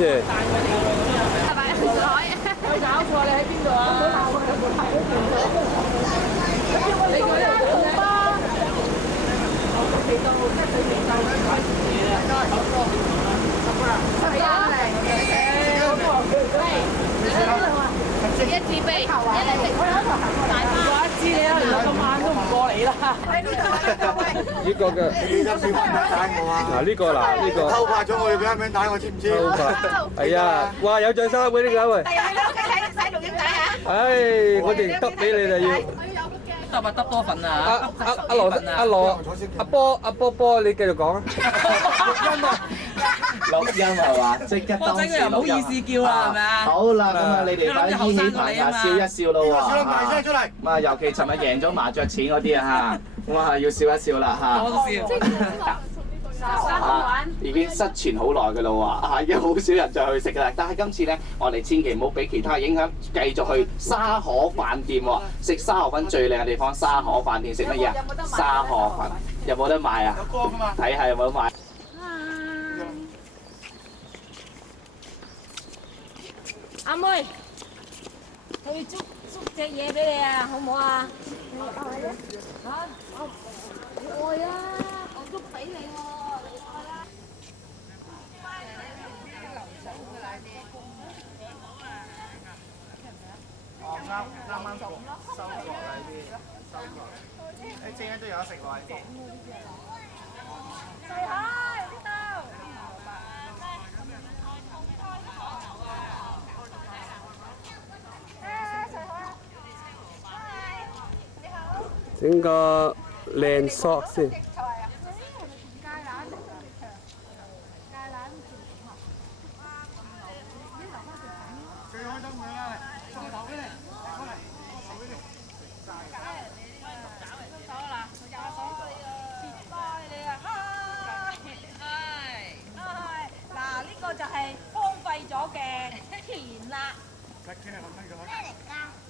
謝。拜拜，唔該。你搞錯，你喺邊度啊？你佢又講啦。未到，即係佢未到改嘢啊！係啊，喂，一支杯，一嚟食大包。我一支你啊，今晚都唔過嚟啦。呢個嘅，你執小朋友帶我啊！嗱呢個嗱呢個。偷拍咗我要俾人名帶我，知唔知？偷拍。係啊！哇！有獎收俾呢個喂。係啊，你屋企睇錄影帶啊！唉，我哋得俾你哋要。得咪得多份啊！阿波，你繼續講啊！錄音係嘛？即刻當時唔好意思叫啦，係咪啊？好啦，咁啊，你哋快啲起棚啊，笑一笑咯喎！笑到埋聲出嚟。咁啊，尤其尋日贏咗麻雀錢嗰啲啊嚇，咁啊要笑一笑啦嚇。我都笑。已經失傳好耐㗎啦喎，已經好少人再去食㗎啦。但係今次咧，我哋千祈唔好俾其他影響，繼續去沙河飯店喎，食沙河粉最靚嘅地方。沙河飯店食乜嘢啊？沙河粉有冇得賣啊？有光㗎嘛？睇下有冇得賣。阿妹，去捉隻嘢俾你啊，好唔好啊？嚇！愛啊！我捉俾你喎，你愛啦。啱收過啦呢啲，收過。誒正都有得食喎呢啲。細海呢度。整個靚索先。嗱，呢個就係荒廢咗嘅田啦。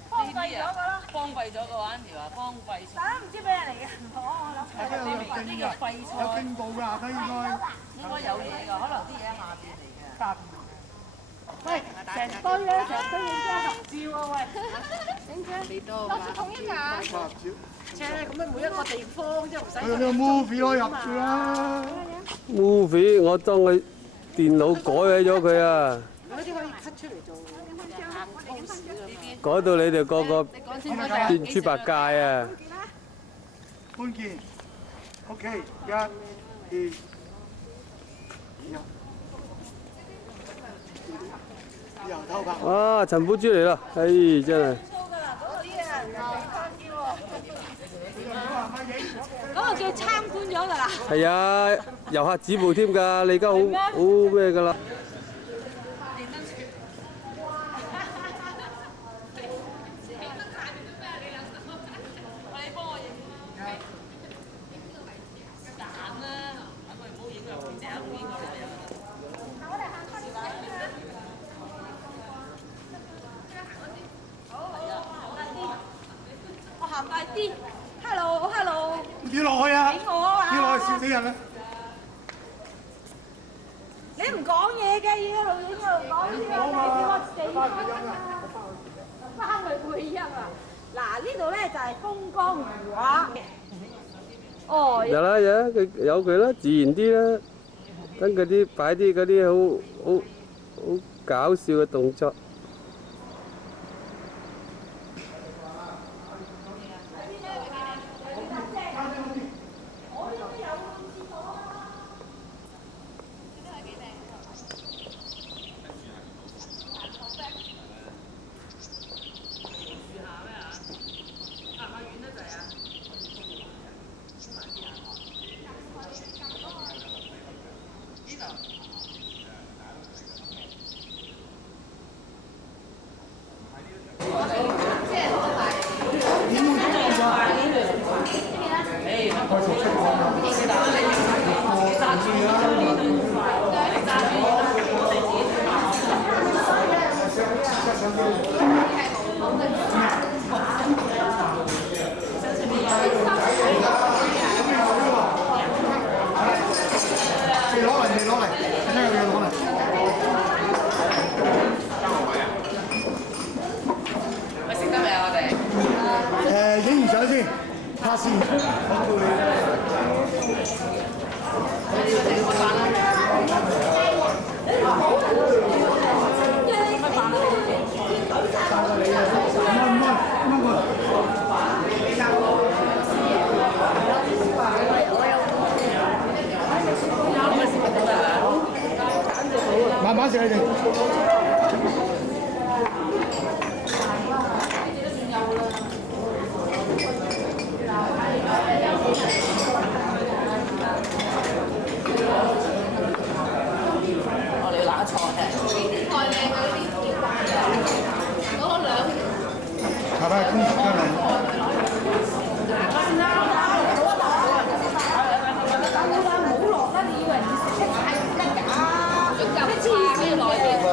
荒廢咗個咯。荒廢咗嘅話，你話荒廢。但都唔知咩嚟嘅，我諗。你明呢個廢菜。有經報㗎，睇應該。應該有嘢㗎，可能啲嘢喺下邊嚟嘅。喂，成堆咧，成堆影張合照啊！喂，影張。幾多？落住統一㗎。切，咁樣每一個地方即係唔使。佢呢個 movie 可以入住啦。Movie 我當佢電腦改咗佢啊！嗰啲可以 cut 出嚟做。改到你哋個個變豬八戒啊！潘健，OK，一、二。又偷拍。啊，陳寶珠嚟啦！唉，真係。嗰個叫參觀咗㗎啦。係啊，遊客止步添㗎，你而家好咩㗎啦？我行快啲 ，hello，跌落去啊！俾我啊！跌落去笑死人啦！你唔講嘢嘅，要一路影一路講先啊！你叫我死翻啊！翻去配音啊！嗱，呢度咧就係風光魚畫。哦。有啦有，佢有佢啦，自然啲啦，跟嗰啲擺啲嗰啲好搞笑嘅動作。蝦絲。慢慢食你哋。我哋要拿菜嘅。菜靚啊！呢啲攞兩。係咪公司㗎？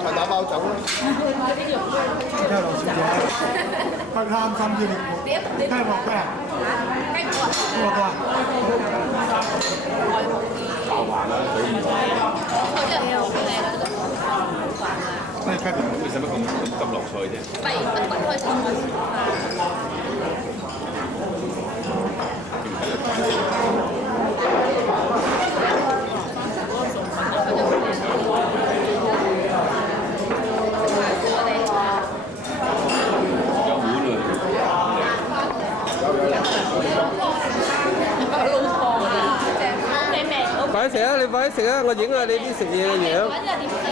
咪打包走咯！聽落小姐，不貪心啲你雞鑊咩啊？雞鑊啊！爆環啦，所以即係好靚啊！好煩啊！咩雞髀？你使乜咁落菜啫？咪不滾開水。快啲食啊！你快啲食啊！我影下你啲食嘢嘅樣。呢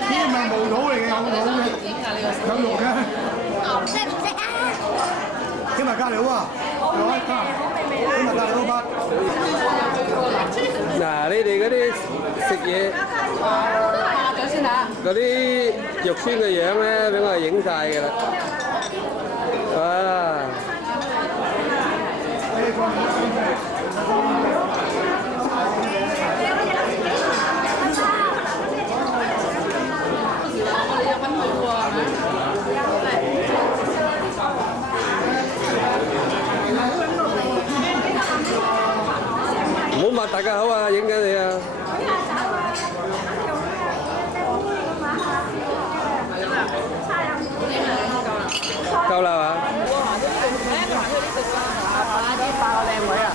啲咪無腦嚟嘅，有腦嘅，有肉嘅。唔識啊！今日隔離好啊！有啊，今日隔離好拍。嗱，你哋嗰啲食嘢嗰啲肉酸嘅樣咧，俾我影晒㗎啦。哇！唔好擘大家口啊！影緊你啊！夠啦嘛？爆個靚位啊！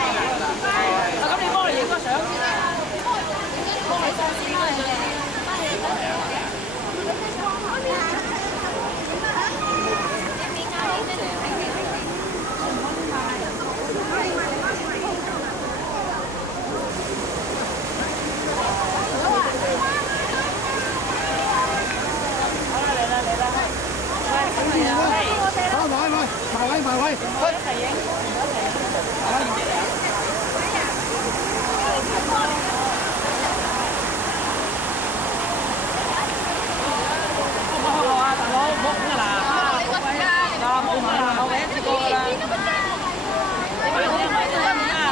咁你幫我影個相先啦，幫你相先啦。埋位，一齊影，好啊，大佬，唔好咁㗎啦，你個時間，嗱，冇問啦，我一次過㗎啦，你快啲，快啲啊！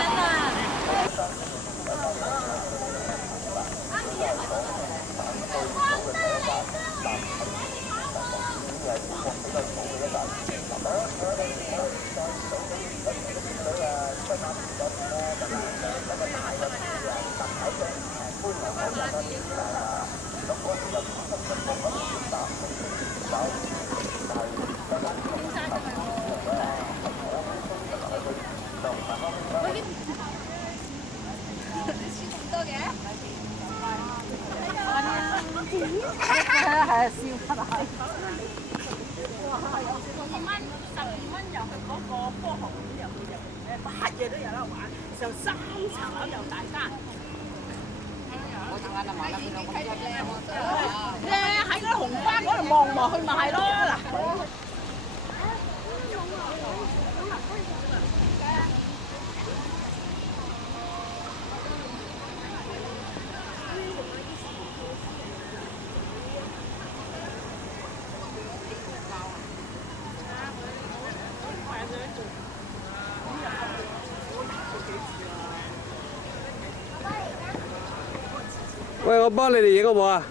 喂，我幫你哋影好唔好啊？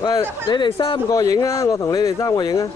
喂，你哋三個影啊，我同你哋三個影啊。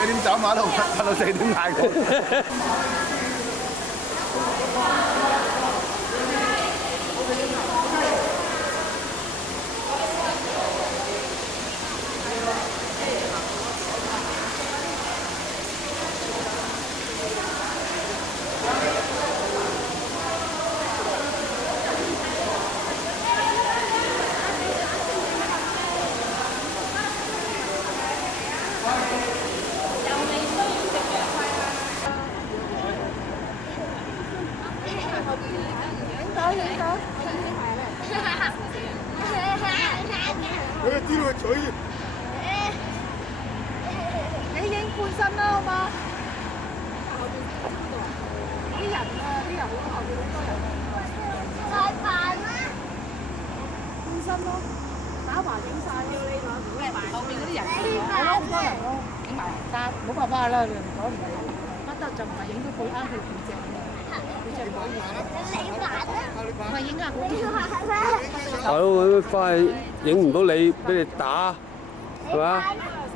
4點走馬路，拍到4點嗌佢。佢就知道佢取。你影半身啦，好嗎？啲人啊，啲人好後邊好多人。太煩啦！半身咯，打橫影晒要你攞咩埋後邊嗰啲人，係咯，好多人咯，影埋，但冇辦法啦，你唔講唔係，不得就唔係影到佢啱佢背脊。咪影下係咯，翻去影唔到你，俾你打，係嘛？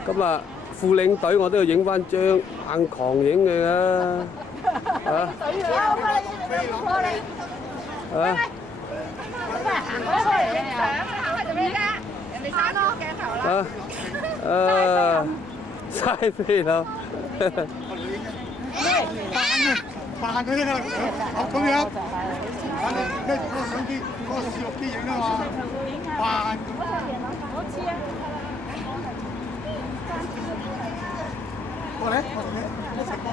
咁啊，副領隊我都要影翻張硬狂影佢㗎，嚇。嚇？行開出嚟影相，行開做咩㗎？人哋閂咯鏡頭啦。嘥飛啦！扮嗰啲啦，咁樣，反正咩嗰個相機、嗰個攝錄機影啊嘛，扮。我知啊。過嚟，我同你一齊過。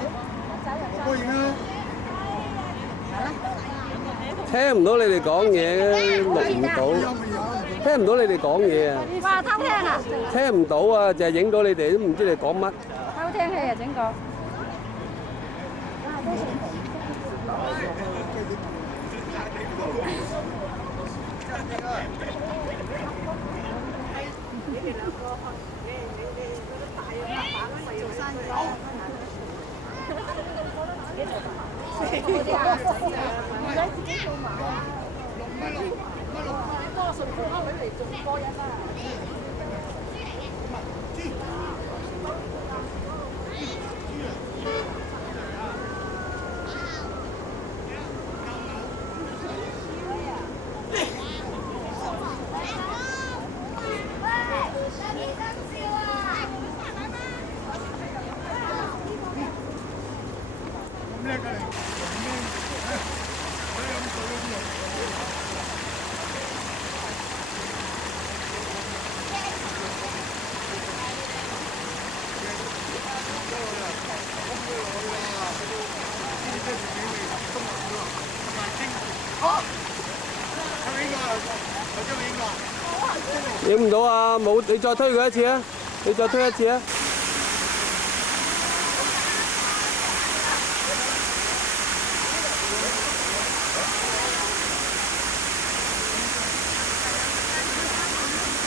過影啊！聽唔到你哋講嘢，錄唔到。聽唔到你哋講嘢啊！哇，偷聽啊！聽唔到啊，就係影到你哋都唔知你講乜。偷聽器啊，整個。影唔到啊！冇，你再推佢一次啊！你再推一次啊！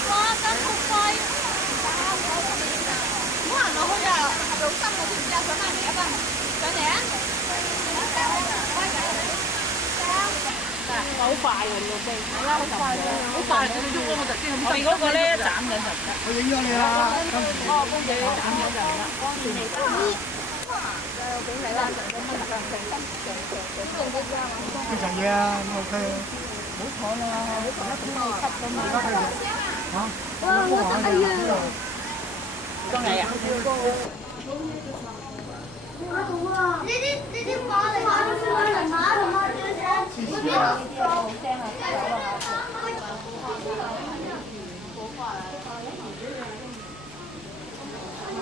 哇！咁好快，唔好行落去啊！用心我知唔知啊？上翻嚟啊！上嚟啊！好快㗎呢個機，係啦，好快㗎，好快，你喐我就知。我哋嗰個咧斬緊就唔得。我影咗你啦。哦，公仔斬緊就唔得。呢層嘢啊，咁 OK。好彩啦，你同一邊你吸㗎嘛。嚇？哇！我得意啊！裝你啊！呢啲馬嚟馬嚟馬同馬最正，嗰啲好正啊！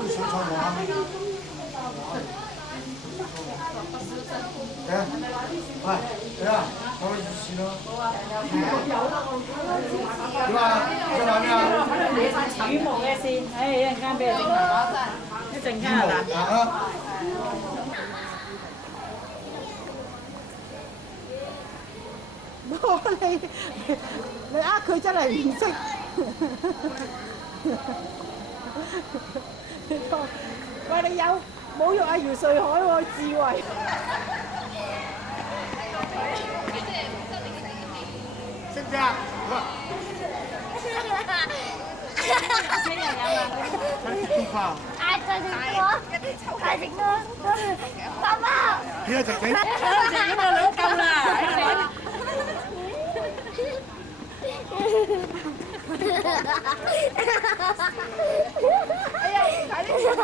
小菜王。喂，嚟啊！攞個意思咯。點啊？想買咩啊？羽毛嘅線，唉，一陣間俾你整埋，一陣間啊嗱。你呃佢真係唔識。喂，你有侮辱阿姚瑞海喎智慧。識唔識啊？睇電話。再整我，再整我，爸爸。你一直整。咁我兩嚿啦。哎呀，睇呢邊嗰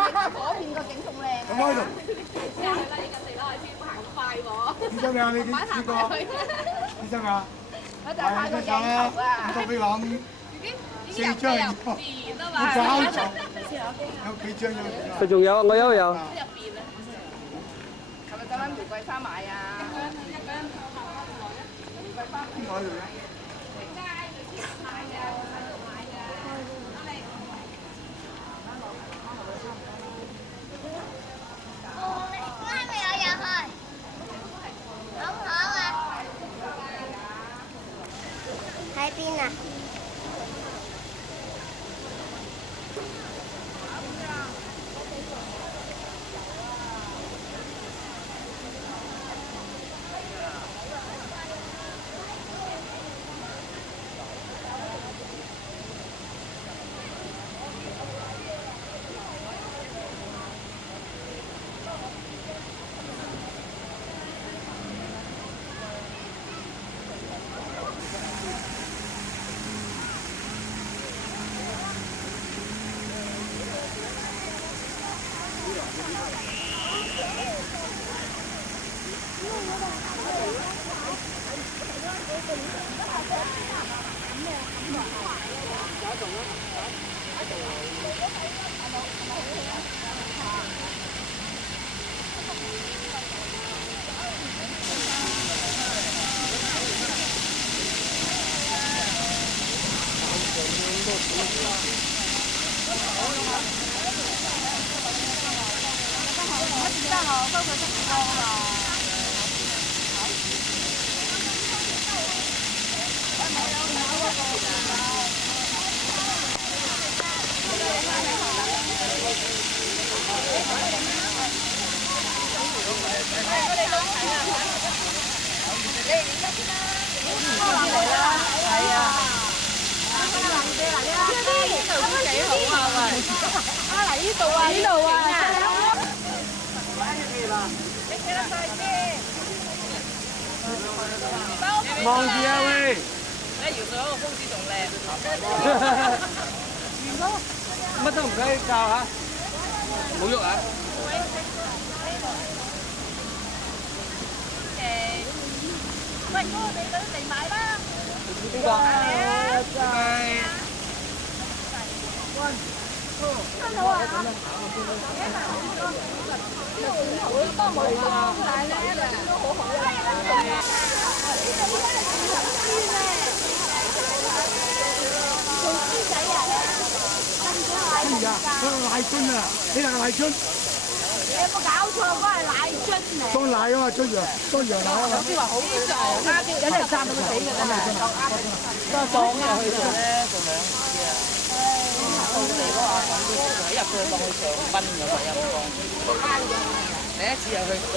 邊個景仲靚啊！咁開度。醫生啊，你見過？醫生啊，我就派個鏡頭啊！咁多俾諗，4張要，冇搞錯，有幾張要？佢仲有啊，我有。琴日就揾玫瑰花買啊！邊個喺度咧？喺邊啊？望住啊喂！你搖上個風子仲靚。乜都唔使教嚇，冇喐啊！喂，嗰個你嗰啲嚟買啦！邊個？看到啊！會多冇多，但係咧都好好啊！做豬仔啊！哎呀，嗰個奶樽啊，你係奶樽？你有冇搞錯？嗰係奶樽嚟。裝奶啊嘛，裝羊奶啊嘛。有啲話好啲就啱啲，有啲人賺到死嘅真係。都係撞入去度咧，做兩次啊！到地嗰個阿嬸都一入去當去上賓咁啊，陰公。第一次入去過，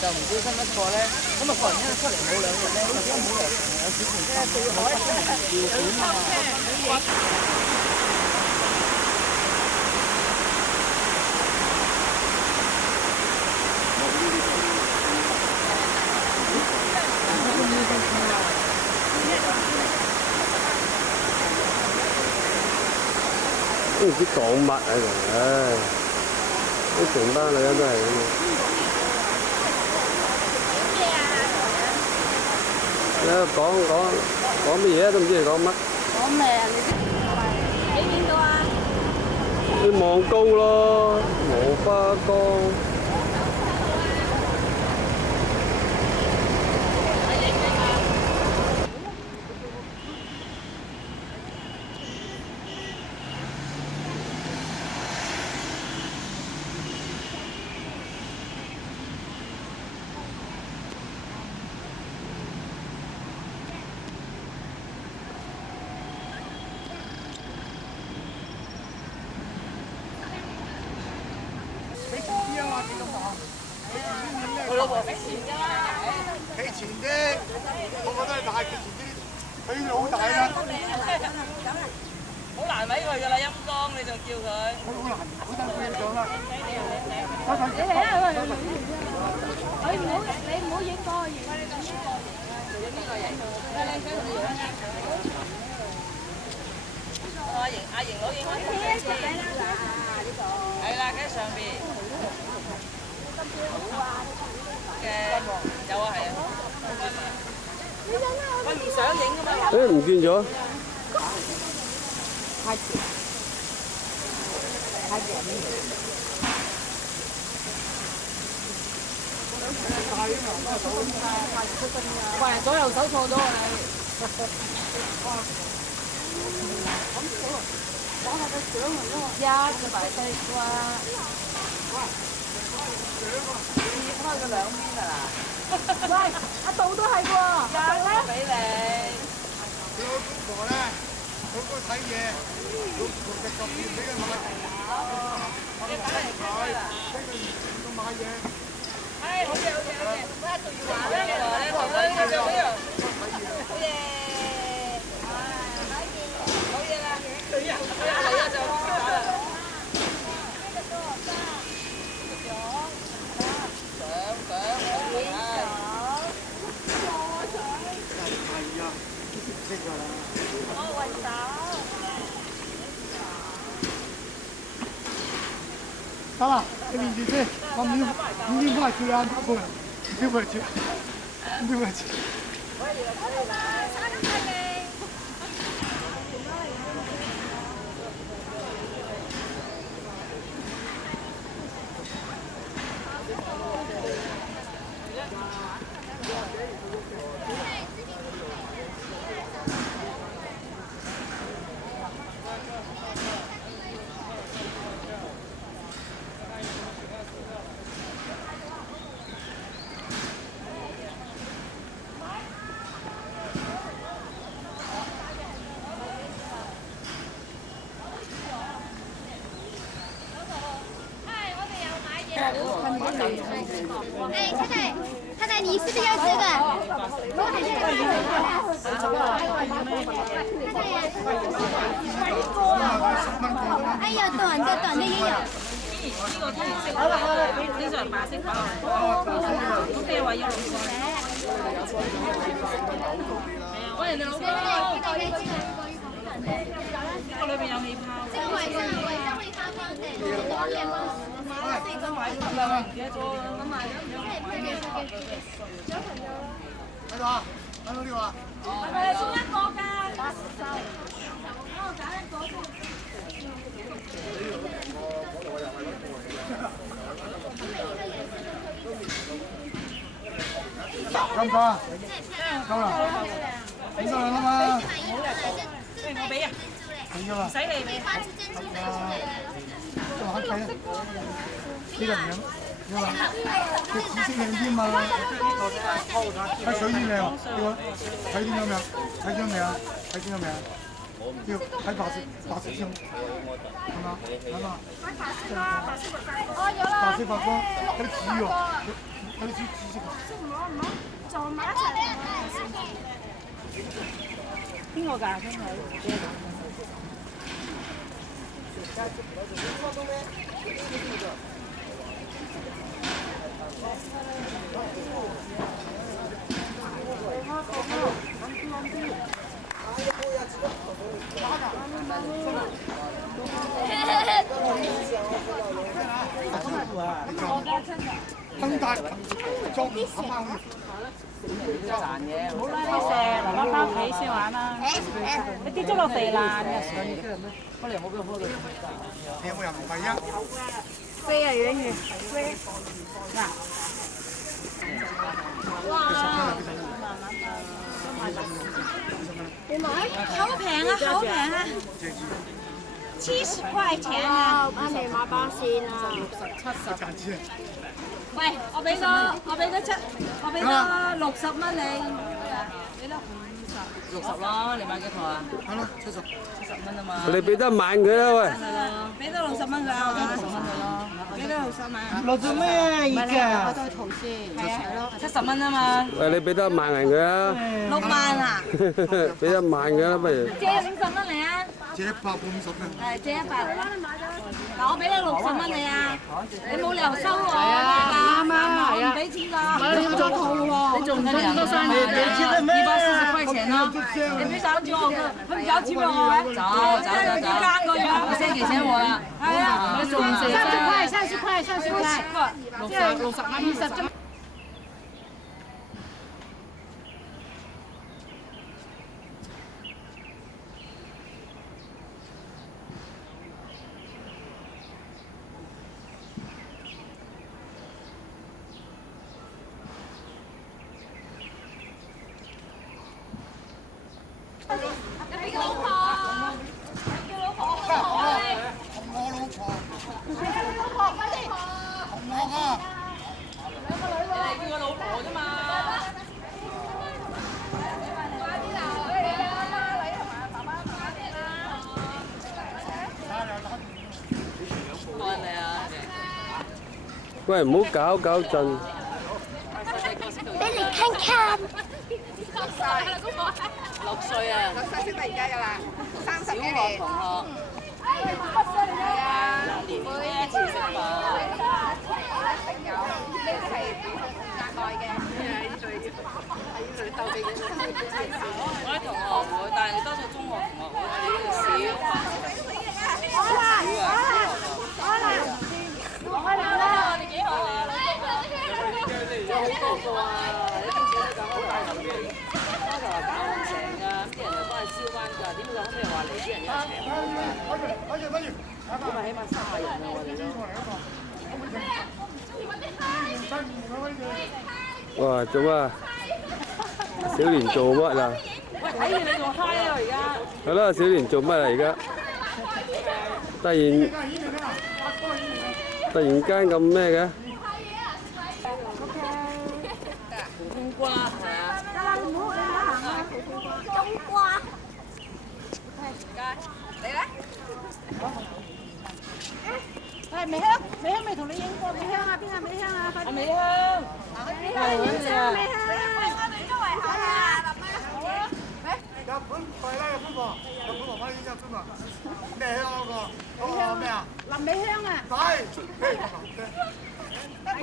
就唔小心一過咧，咁啊突然間出嚟冇2日咧，就冇嚟有小朋友對海尿管啊！都唔知講乜喺度，唉！啲成班女人都係咁嘅。你喺度講乜嘢都唔知你講乜。講咩啊？你邊度啊？啲望高咯，黃花崗。佢老婆俾錢㗎啦，企前啲，個個都係大，企前啲，佢好大啦。好難為佢㗎啦，陰公你仲叫佢。好難，好辛苦影相啦。你嚟啊！你唔好影嗰個影。影呢個型。阿瑩佬影開先。係啦，喺上邊。嘅有啊，係啊。我唔想影㗎嘛。誒唔見咗。喂，左右手錯咗啊你！一就擺西瓜，切開佢兩邊㗎啦。喂，阿杜都係喎。一個俾你。佢老公婆咧，好多睇嘢，老婆食個片俾佢買。你打嚟開啦。佢買嘢。係，好嘢好嘢好嘢，我仲要玩咧，你頭先呢個咩啊？好嘢，好嘢啦！係啊，就打啦。得啦，你練住先，我5點翻嚟叫你5點過嚟接，5點過嚟接。哎，太太，你是不是要这个？哎呀，短的也有。呢個天色好啦，呢就係白色包。咁你話要綠色？喂，人哋老公，呢個裏邊有氣泡。這個晚上會發光的，有點光。真買咗啦，唔記得咗咁買咗。喺度啊，喺度呢個啊。係咪送一個㗎？83。幫我揀一個先。夠唔夠啊？夠啦，應該啦嘛。我俾啊，係啊嘛。唔使你俾。仲喺睇啊？呢個唔靚，你話佢紫色靚啲嘛？睇水先靚，呢個睇點樣靚？睇張未啊？睇張未啊？要睇白色先，係嘛？係嘛？白色發光，有啲紫喎，有啲紫色。撞埋一齊。邊個㗎？邊個？燈大裝唔冚啱嘅。賺嘢。好啦，你食，媽媽翻屋企先玩啦。你跌咗落地爛嘅。有冇人唔係啊？飛啊，遠遠飛。嗱。哇！你買？好平啊，好平啊！70塊錢啊！啱你買包先啊！70、70。喂，我俾多60蚊你，俾多60咯，你買幾套啊？係咯，70蚊啊嘛。你俾得慢佢啦喂。俾多60蚊佢啊！俾多60蚊。落咗咩啊？而家？我對圖先。係咯，70蚊啊嘛。喂，你俾得慢人佢啊。 6萬啊！俾得慢佢啦，不如。借50蚊嚟啊！借150嘅。係借100。嗱，我俾你60蚊你啊，你冇理由收我㗎，啱啊，我唔俾錢㗎。你做套喎，你做唔到咁多生意，240塊錢咯，你俾找住我㗎，佢唔找錢俾我嘅。找，你奸個樣，我先幾錢我啦？係啊，你做唔成30塊，30塊，60蚊20張。你個老婆，叫老婆，我老婆，快啲！我啊！你叫個老婆啫嘛。快啲啦！你啊，媽你同埋爸爸快啲啦！愛你啊！喂，唔好搞震。俾你看看。6歲啊6歲先到而家㗎啦，30幾小年。學同學。係啊，年一次食飯。有，呢啲係額外嘅。鬥嘅我啲同學會，但係多數中學同學會，我哋呢個小。我哋幾好啊！有好多個啊！你今次都講好大頭嘅，開頭話搞唔成㗎，咁啲人就幫佢燒翻㗎，點解後尾又話嚟啲人一齊㗎？咁咪起碼30人啊！我哋都。哇，做乜？小蓮做乜啊？喂，睇住你仲嗨啊！而家。係啦，小蓮做乜啊？而家突然間咁咩嘅？冬瓜係啊。得啦，你唔好行啊！冬瓜。你咧？喂，美香未同你影過，美香啊，邊個美香啊？快啲！美香。美香，美香。我哋周圍行下，有本費啦，有本房翻呢隻本房。咩香嗰個咩啊？林美香啊！係。係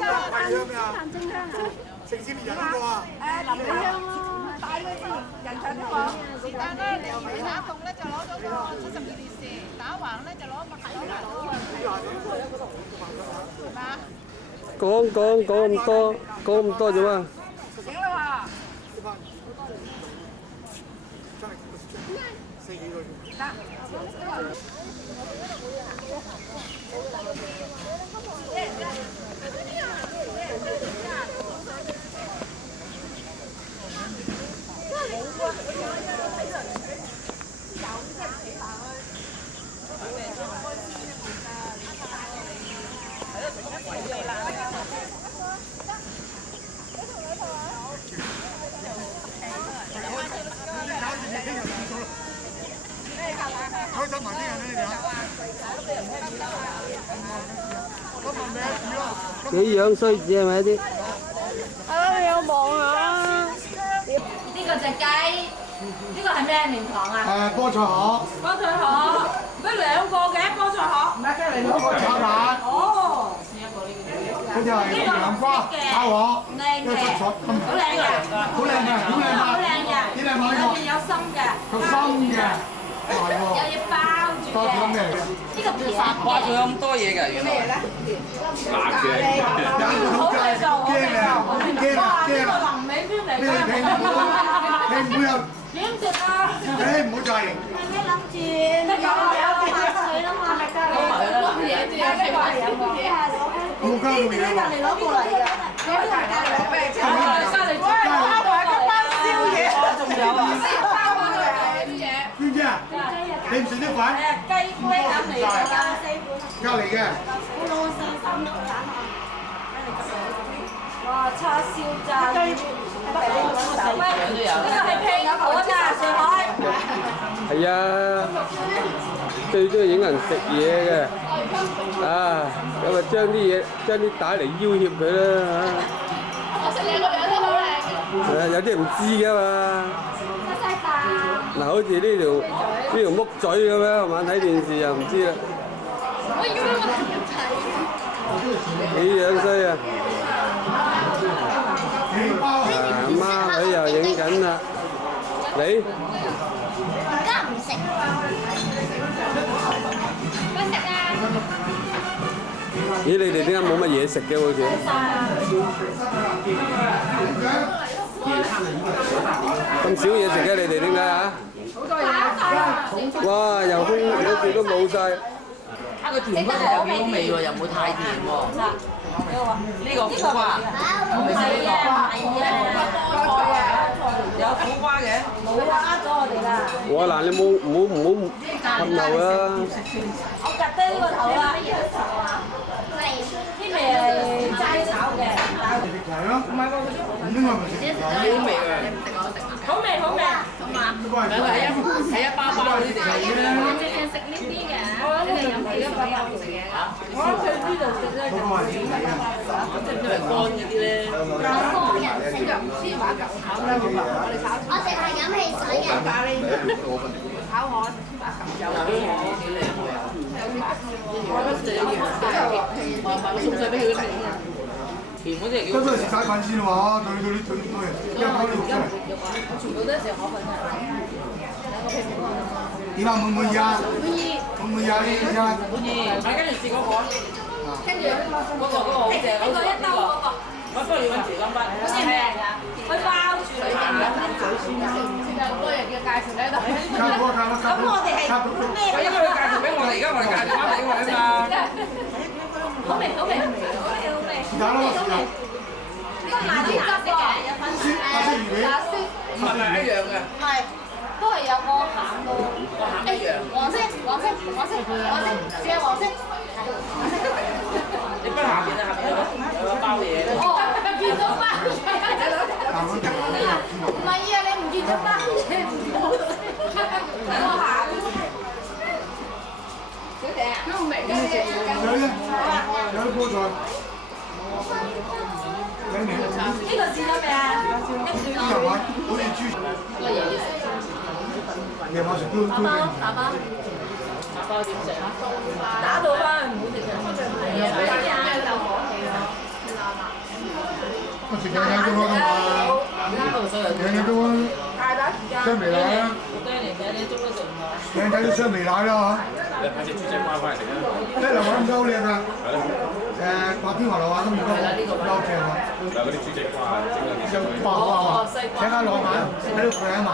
啊，係香咩啊？譚正香啊！城市獵人嗰個啊？林美香咯，帶嗰啲人才都講，是但咧，你打動咧就攞咗個72電視，打橫咧就攞個係嘛？講咁多做乜？醒啦4幾個月。開心埋啲人咧，今日咩事咯？幾樣衰字係咪啲？你有望下。呢個隻雞，呢個係咩麵糖啊？菠菜殼。菠菜殼，乜2個嘅菠菜殼？唔係，即係嗰個炒蛋。哦。嗰隻係涼瓜炒鵝，一個出咁。好靚嘅。好靚嘅，好靚好靚嘅。點靚買裏邊有心嘅。個心嘅，係喎。有嘢包住嘅。包住咩嚟嘅？呢個片。哇！仲有咁多嘢㗎，原來。好嚟做，好嚟做。哇！呢個臨尾邊嚟㗎？你唔會有？點食啊？你唔好再。你諗住咩講啊？有買水啦嘛，咪㗎。攞嘢住啊！呢個係有冇嘢啊？冇交到嘢喎。隔離攞過嚟㗎。隔離攞俾你食。隔離喂，我買咗包宵夜。仲有啊？邊隻啊？你唔食啲粉？雞龜咁嚟㗎，隔離嘅。我攞4斤蛋啊！哇，叉燒炸雞。喂，呢個係屁股㗎，上海。係啊，最中意影人食嘢嘅，啊，咁啊將啲帶嚟要挾佢啦嚇。我食你個樣都好靚嘅。係啊，有啲人唔知㗎嘛。多謝曬。嗱，好似呢條木嘴咁樣，晚睇電視又唔知啦。幾樣衰啊！媽女又影緊啦，你？而家唔食。唔食啊！咦，你哋點解冇乜嘢食嘅好似？咁少嘢食嘅你哋點解啊？好多嘢。哇！又空有時都冇晒。啊，個甜嗰陣又幾好味喎，又冇太甜喎。呢個苦瓜，我未食呢個。有苦瓜嘅。冇啊，呃咗我哋啦。哇！嗱，你唔好噴漏啦。我趌低呢個頭啦。呢味係齋炒嘅。係咯。唔係喎，唔應該唔食。好味啊！好味好味。係一包包嗰啲嚟嘅。食呢啲嘅，你哋飲幾多個有食嘢㗎？我去呢度食咧就即係因為乾嗰啲咧。個人食就唔知話嚿炒啦，我哋炒。我淨係飲汽水嘅。咖喱炒河有啲河幾靚喎。我覺得食一樣，我送晒俾佢嗰啲甜嗰啲。都係食晒飯先喎，對，一開你肉出嚟。全部都係食河粉嘅。點啊？滿唔滿意啊？滿唔滿意啊？呢啲啊？滿意，跟住試嗰個。跟住嗰個好正，呢個一兜嗰個。我不如揾匙羹筆。好似咩㗎？佢包住你嘅兩啖嘴先啦。咁多人嘅介紹喺度。咁我哋係咩？我因為佢介紹俾我哋，而家我哋介紹翻俾我啊嘛。好味好味好味好味。是但咯，是但。呢個麻啲汁嘅，有分別。唔係一樣嘅。唔係，都係有個餡咯。黃色，試下黃色。你不下邊啊，下邊有一包嘢。哦，見到包嘢。唔係啊，你唔見咗包嘢唔好食。睇我餡。小姐啊，都唔明嘅嘢。有咧，有啲菠菜。呢個試咗未啊？一段。好似豬。夜晚食都打包。打包點食啊？打到翻唔好食嘅。係啊，我食兩隻都開嘛，兩隻都雙皮奶啦，兩隻都雙皮奶啦嚇。買隻豬仔關翻嚟食啦。即係流華咁好靚啊！白天華流華都唔該，夠正啊！嗱，嗰啲豬仔瓜整嗰啲上去。請下落晚喺度攰一晚。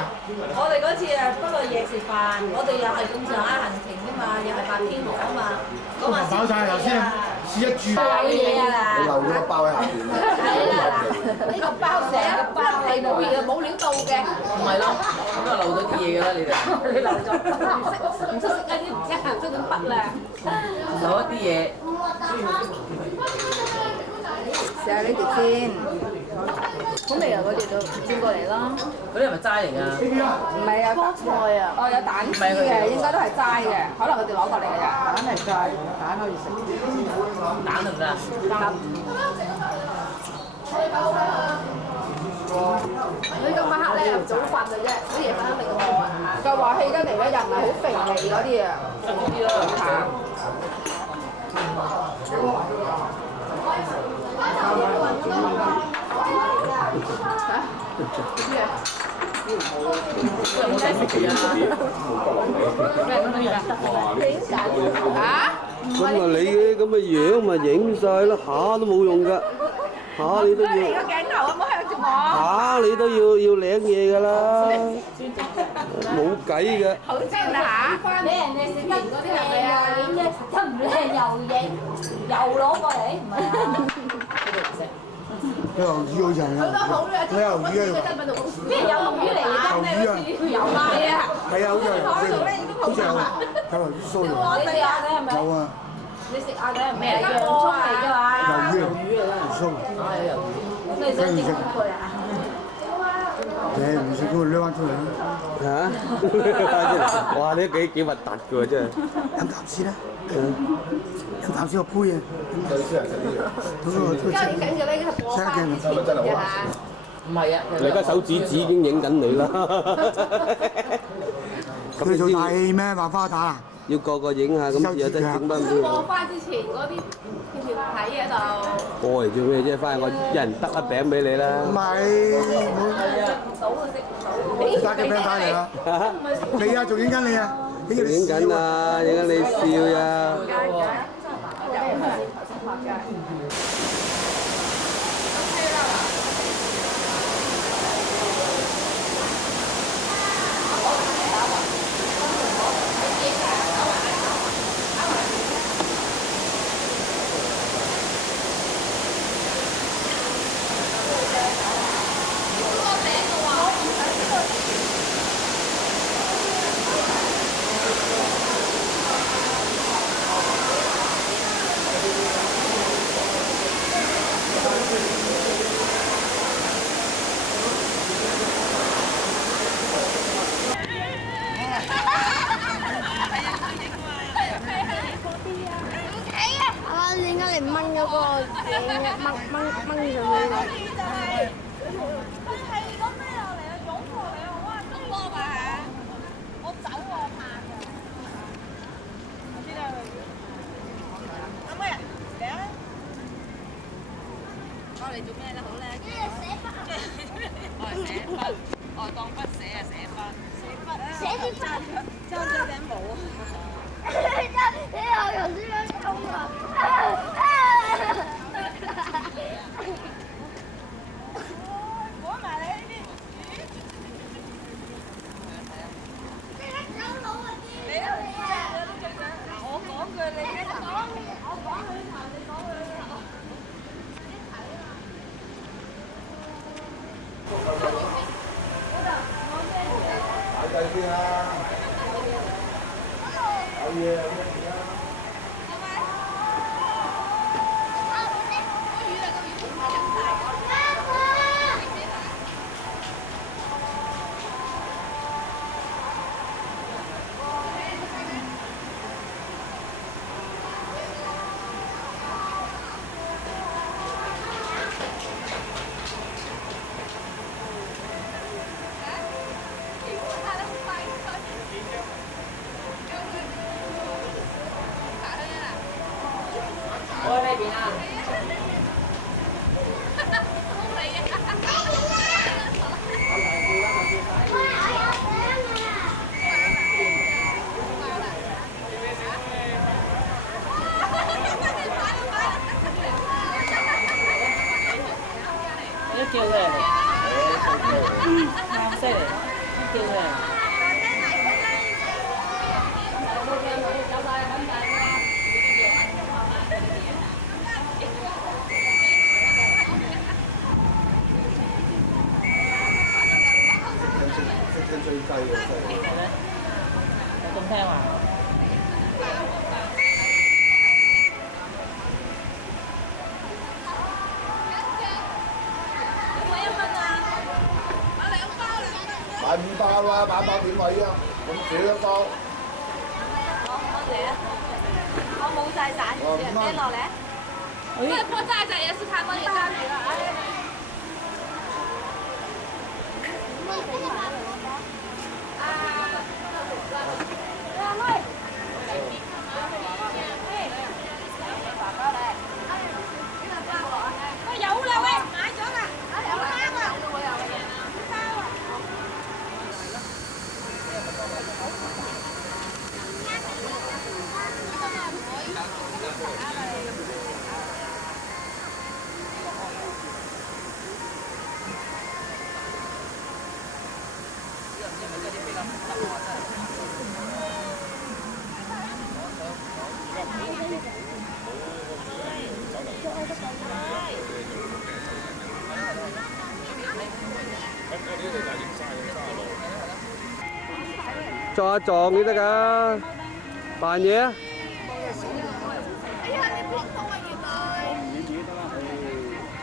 我哋嗰次啊，不過夜食飯，我哋又係咁上下行程啫嘛，又係白天鵝啊嘛。嗰晚飽曬頭先，試一注。有嘢啊啦！你漏咗個包喺下邊。係啦，呢個包成個包係冇料到嘅。唔係咯，咁就漏咗啲嘢㗎啦，你哋。你漏咗，唔識食嗰啲唔知行出點筆啦。漏一啲嘢。試下呢條先，好味啊！嗰條都轉過嚟啦。嗰啲係咪齋嚟㗎？唔係啊，菠菜啊，哦有蛋絲嘅，應該都係齋嘅，可能佢哋攞過嚟嘅咋。蛋係齋，蛋可以食。蛋得唔得啊？蛋。你今晚黑咧又早瞓嘅啫，啲夜晚肯定咁餓。就話氣得嚟咧，又唔係好肥膩嗰啲啊。嗰啲咯。咁啊，你嘅咁嘅樣咪影晒咯，下都冇用㗎，下你都要。你個鏡頭啊，唔好向住我。下你都要領嘢㗎啦，冇計嘅。好正啊嚇！俾人哋食得嗰啲係咪啊？影嘅食得唔靚又影，又攞過嚟，唔係啊？有牛魚好似係啊！你牛魚啊？邊有龍魚嚟㗎？有啊！係啊！係啊，好似係，好似係，睇落啲須啊！你食鴨仔係咪？有啊！你食鴨仔係咩嚟？洋葱嚟㗎嘛？牛魚啊，須。咁你想整佢啊？你唔食嗰個掠翻出嚟啊！嚇！哇！你都幾核突㗎喎，真係。飲啖先啦。飲啖先個杯啊！嗰個都而家影緊嘅咧，已經係播翻以前嘅嚇。唔係啊！你而家手指已經影緊你啦。佢做大戲咩？畫花旦啊？要個個影下，咁有得影翻俾過我。翻之前嗰啲條睇喺度。過嚟做咩啫？翻去我一人得一餅俾你啦。唔係，得嘅餅翻嚟啦。你啊，仲影緊你啊？影緊啊，影緊你笑呀。點解你唔掹嗰個嘢嘅？掹上去嘅。你做咩咧？好叻！我係寫筆，我係當筆寫啊，寫筆。寫啲筆。爭咗頂帽啊！你又用呢樣衝啊！攞埋你呢啲。你啊！我講句你咧，我講佢頭，你講佢頭。睇睇先啦。有嘢有咩事啊？我喺呢邊啊！你都叫佢嚟，啱犀利，叫佢嚟。最低嘅真係。係咩？有咁聽話？買5包啦，買包點位啊？咁少一包。多謝啊！我冇晒散紙啊，掟落嚟。这破炸仔也是他们也炸没了，哎。撞一撞先得㗎，扮嘢啊！哎呀，你拍拖啊，原來。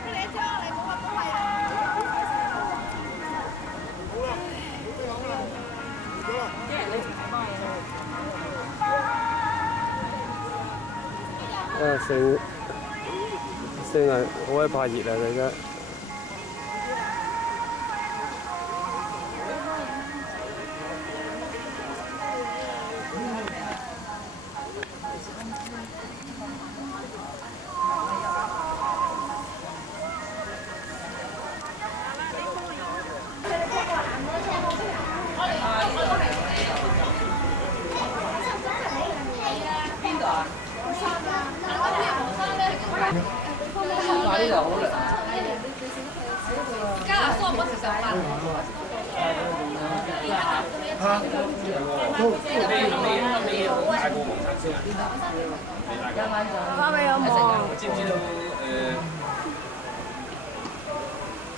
你將嚟冇乜都係啊。成日好鬼怕熱啊！佢而家。好啦。加拿大我食飯。嚇？花尾有冇？知唔知道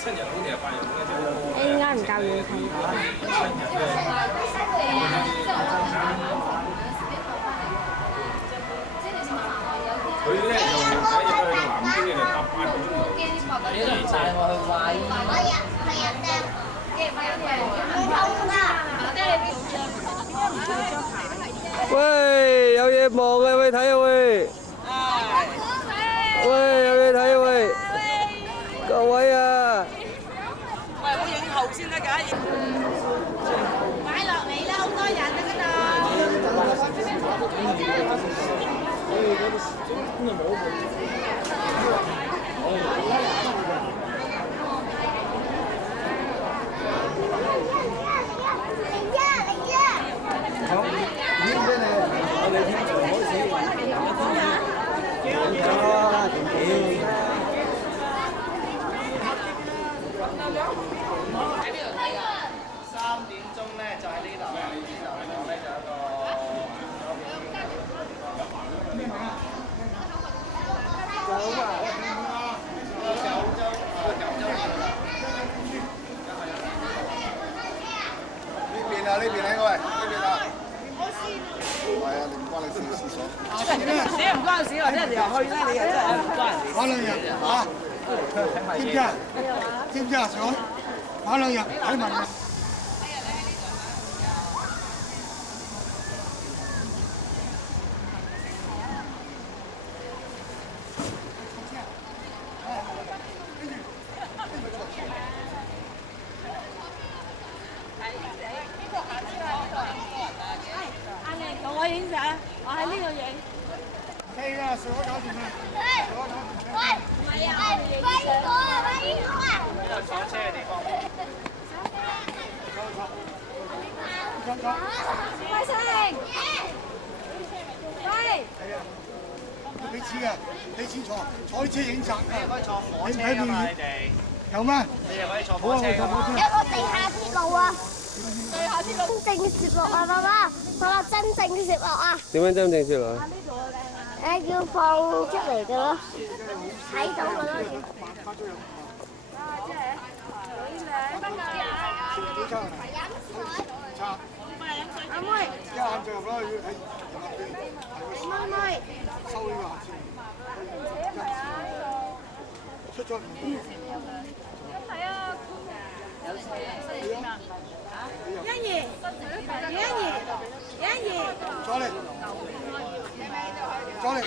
7日好定係8日好咧？應該唔夠遠睇。佢咧就第一日去到南京咧就搭8個鐘頭。你都唔帶我去玩。喂，有嘢望嘅，喂睇啊喂！喂，有嘢睇啊喂！各位啊！喂，我影後先得㗎。買落嚟啦，好多人啊嗰度。3點鐘咧就喺呢度，呢度咧就有一個。呢邊啊，呢邊呢個喂，呢邊啊。係啊，你唔關你事廁所。你唔關事，或者人哋又去咧，你又真係唔關人哋。玩兩日啊？知唔知啊？知唔知啊？上玩兩日睇埋。同我影相，我喺呢度影。係啊，上海搞掂啦。喂，唔係啊，飛過啊，飛過啊！呢度坐車嘅地方。快成！喂！要俾錢嘅，俾錢坐車影集啊！你哋可以坐火車㗎嘛？你哋有咩？你哋可以坐好啊，火車㗎嘛？有個地下鐵路啊！地下鐵路真正接落啊，爸爸，爸爸真正接落啊！點樣真正接落啊？要放出嚟嘅咯，睇到嘅咯要。阿妹，一眼就入啦，要喺妹妹，收呢個牙籤。出咗。欣怡，左嚟，左嚟。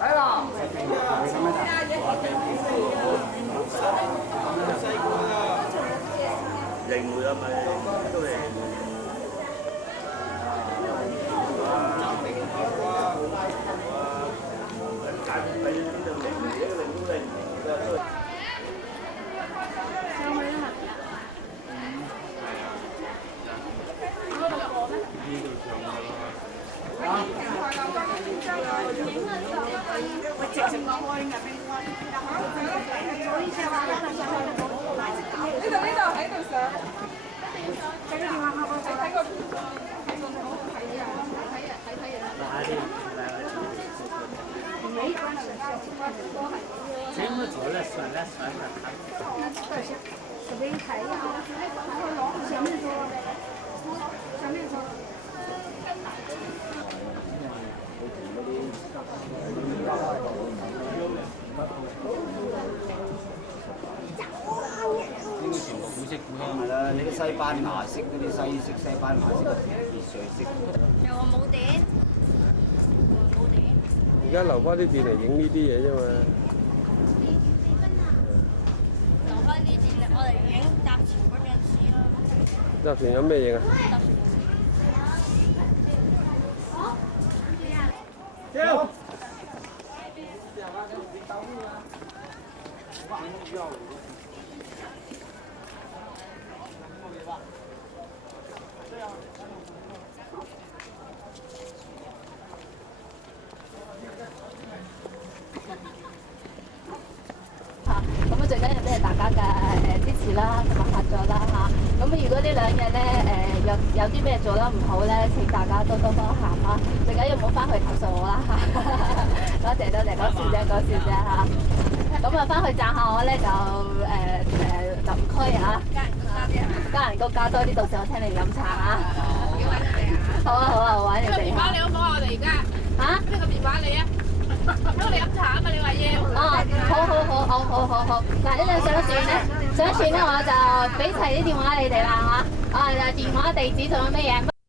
嚟啦！認會啊咪都係。係啦，你啲西班牙式嗰啲西式、西班牙式、別墅式。又話冇電，而家留翻啲電嚟影呢啲嘢啫嘛。留翻啲電嚟我哋影搭船嗰陣時咯。搭船有咩影啊？跳！啲咩做得唔好咧，請大家多多包涵啦。最緊要唔好翻去投訴我啦嚇。多謝多謝，講笑啫講笑啫嚇。咁啊，翻去讚下我咧就林區嚇，加人工加多啲，到時我請你飲茶啊！好啊好啊，我揾你哋。電話你好唔好啊？我哋而家嚇呢個電話你啊，因為你飲茶啊嘛，你話要。好。嗱，呢度上船咧，我就俾齊啲電話你哋啦嚇。電話地址仲有咩嘢？